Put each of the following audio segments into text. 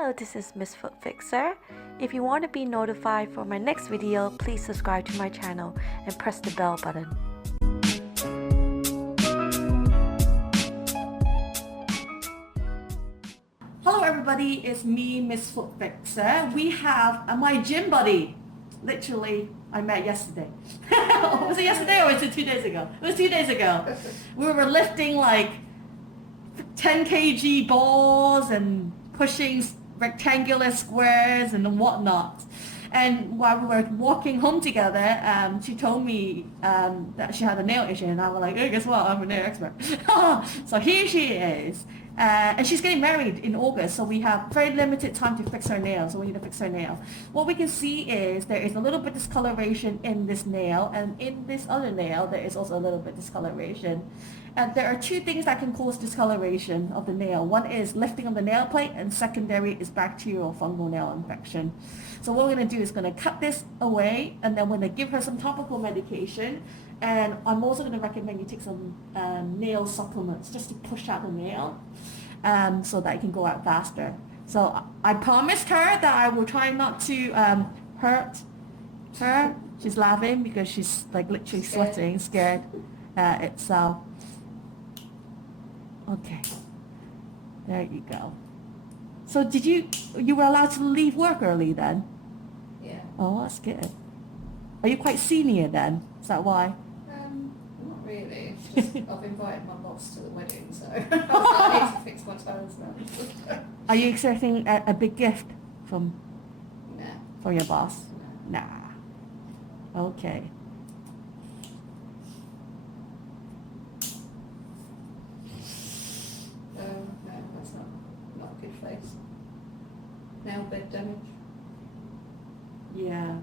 Hello, this is Miss Foot Fixer. If you want to be notified for my next video, please subscribe to my channel and press the bell button. Hello everybody, it's me, Miss Foot Fixer. We have my gym buddy. Literally, I met yesterday. Was it yesterday or was it 2 days ago? It was 2 days ago. We were lifting like 10 kg balls and pushing rectangular squares and whatnot. And while we were walking home together, she told me that she had a nail issue, and I was like, oh, guess what? I'm a nail expert. So here she is. And she's getting married in August, so we have very limited time to fix her nail, so we need to fix her nail. What we can see is there is a little bit discoloration in this nail, and in this other nail there is also a little bit discoloration. And there are two things that can cause discoloration of the nail. One is lifting of the nail plate, and secondary is bacterial fungal nail infection. So what we're going to do is going to cut this away, and then we're going to give her some topical medication. And I'm also going to recommend you take some nail supplements just to push out the nail so that it can go out faster. So I promised her that I will try not to hurt her. She's laughing because she's like literally sweating, scared itself. Okay, there you go. So did you were allowed to leave work early then? Yeah. Oh, that's good. Are you quite senior then? Is that why? Not really. It's just I've invited my boss to the wedding, so I need to fix my toes now. Are you expecting a big gift from your boss? No. Nah. Okay. No, that's not a good face. Nail bed damage. Yeah.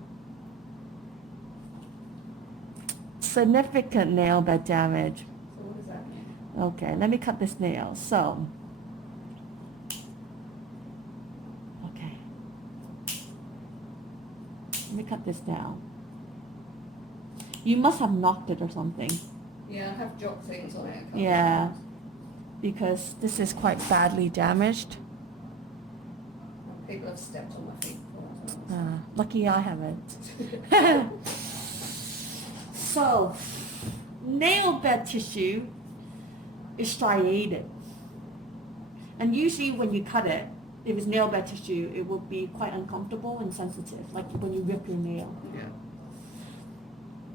Significant nail bed damage. So what does that mean? Okay, let me cut this nail. So, okay. Let me cut this down. You must have knocked it or something. Yeah, I have dropped things on it. Yeah, because this is quite badly damaged. People have stepped on my feet before. Lucky I haven't. So, nail bed tissue is striated. And usually when you cut it, if it's nail bed tissue, it will be quite uncomfortable and sensitive, like when you rip your nail. Yeah.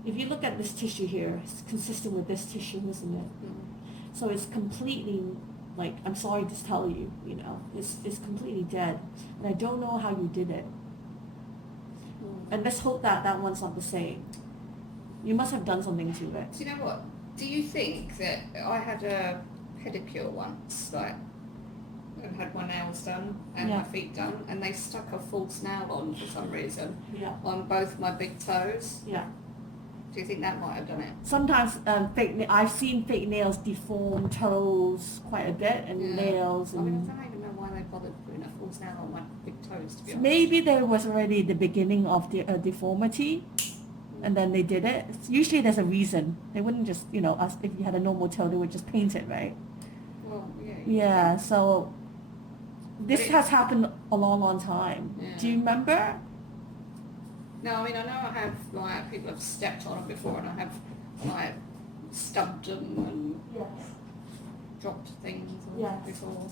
If you look at this tissue here, it's consistent with this tissue, isn't it? Mm. So it's completely, like, I'm sorry to tell you, it's completely dead. And I don't know how you did it. And let's hope that that one's not the same. You must have done something to it. Do you know what? Do you think that I had a pedicure once, like, and had my nails done and my feet done, and they stuck a false nail on for some reason on both my big toes? Yeah. Do you think that might have done it? Sometimes I've seen fake nails deform toes quite a bit, and nails. And I mean, I don't even know why they bothered putting a false nail on my big toes, to be honest. Maybe there was already the beginning of the deformity, and then they did it. Usually there's a reason. They wouldn't just, if you had a normal toe, they would just paint it, right? Well, yeah. Yeah, so this has happened a long, long time. Yeah. Do you remember? No, I mean, I know I have, like, people have stepped on them before, and I have, like, stubbed them and dropped things before.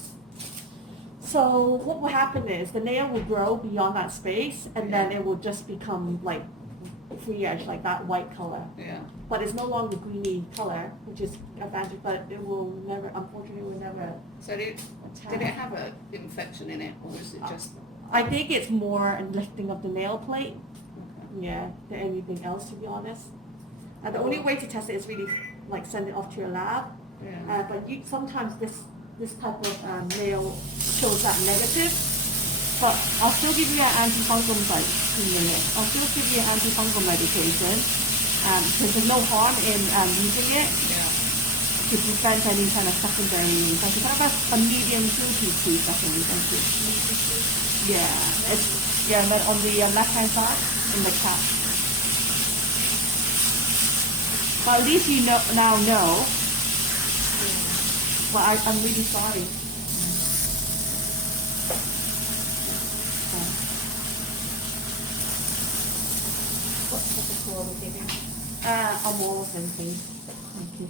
So what will happen is the nail will grow beyond that space, and then it will just become like free edge, like that white color. Yeah. But it's no longer greeny color, which is advantage, but it will never, unfortunately, will never. So did it have an infection in it, or was it just? I think it's more a lifting of the nail plate. Yeah, than anything else, to be honest. And the only way to test it is really like send it off to your lab. Yeah. But sometimes this type of nail shows that negative. But I'll still give you an antifungal medication because there's no harm in using it to prevent any kind of secondary infection. Kind of a medium to secondary infection. Yeah, and then on the left hand side in the cap. But at least you now know. Well, I'm really sorry. quality again. A more of them, please. Thank you.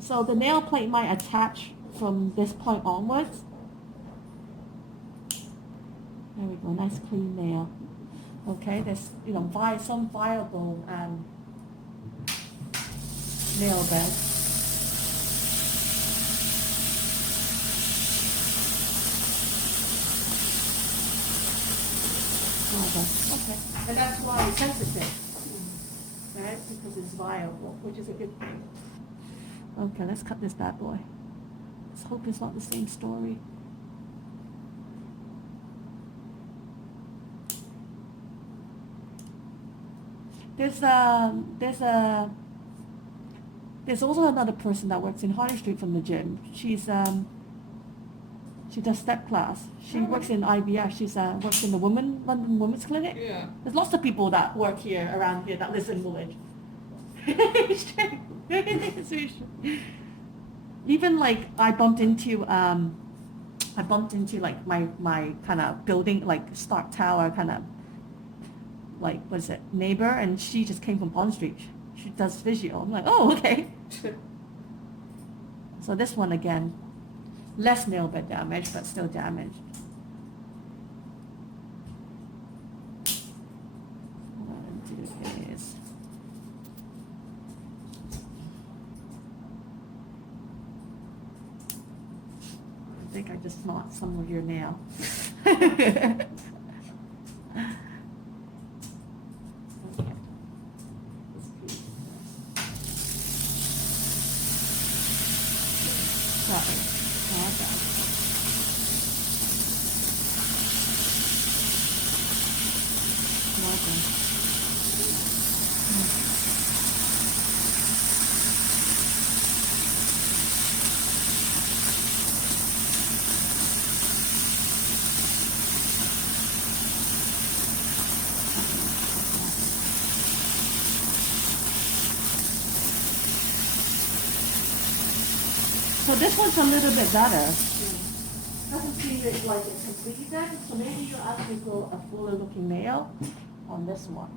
So the nail plate might attach from this point onwards. There we go, nice clean nail. Okay, there's some viable nail bed. Okay, and that's why it's sensitive, right? Because it's viable, which is a good thing. Okay, let's cut this bad boy. Let's hope it's not the same story. There's also another person that works in Harley Street from the gym. She does step class. She works in IVF. She works in the London Women's Clinic. Yeah. There's lots of people that work here around here that live in Woolwich. Even like I bumped into like my kind of building, like Stark Tower kind of, like, what is it, neighbor, and she just came from Pond Street. She does physio. I'm like, oh, okay. So this one again, less nail bed damage, but still damaged. What I'm gonna do is, I think I just knocked some of your nail. Sorry. Okay. Welcome. So this one's a little bit better. Doesn't seem like it's completely dead, so maybe you actually go a fuller looking nail on this one.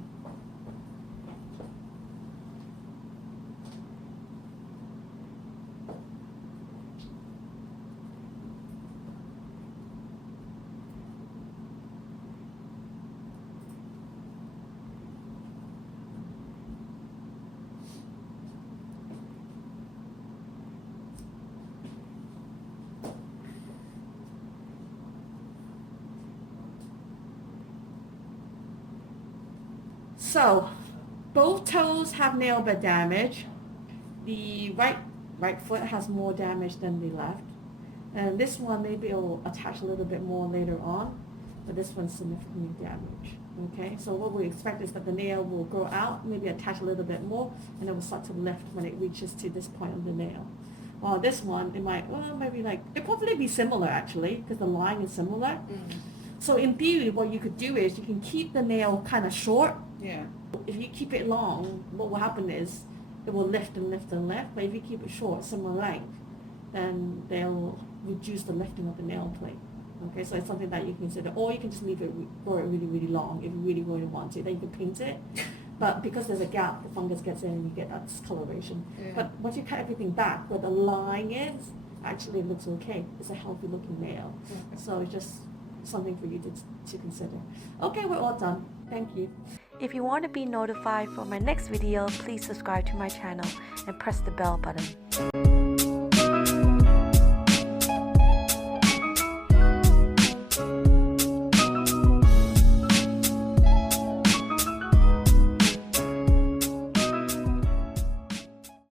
So, both toes have nail bed damage. The right foot has more damage than the left. And this one maybe it'll attach a little bit more later on, but this one's significantly damaged. Okay, so what we expect is that the nail will grow out, maybe attach a little bit more, and it will start to lift when it reaches to this point of the nail. While this one, it might, maybe like, it'll probably be similar actually, because the line is similar. So in theory, what you could do is you can keep the nail kind of short. Yeah. If you keep it long, what will happen is it will lift and lift and lift. But if you keep it short, similar length, then they'll reduce the lifting of the nail plate. Okay, so it's something that you can consider. Or you can just leave it grow it really, really long if you really, really want to. Then you can paint it. But because there's a gap, the fungus gets in and you get that discoloration. Yeah. But once you cut everything back, where the line is, actually it looks okay. It's a healthy looking nail. Okay. So it's just something for you to consider. Okay, we're all done. Thank you. If you want to be notified for my next video, please subscribe to my channel and press the bell button.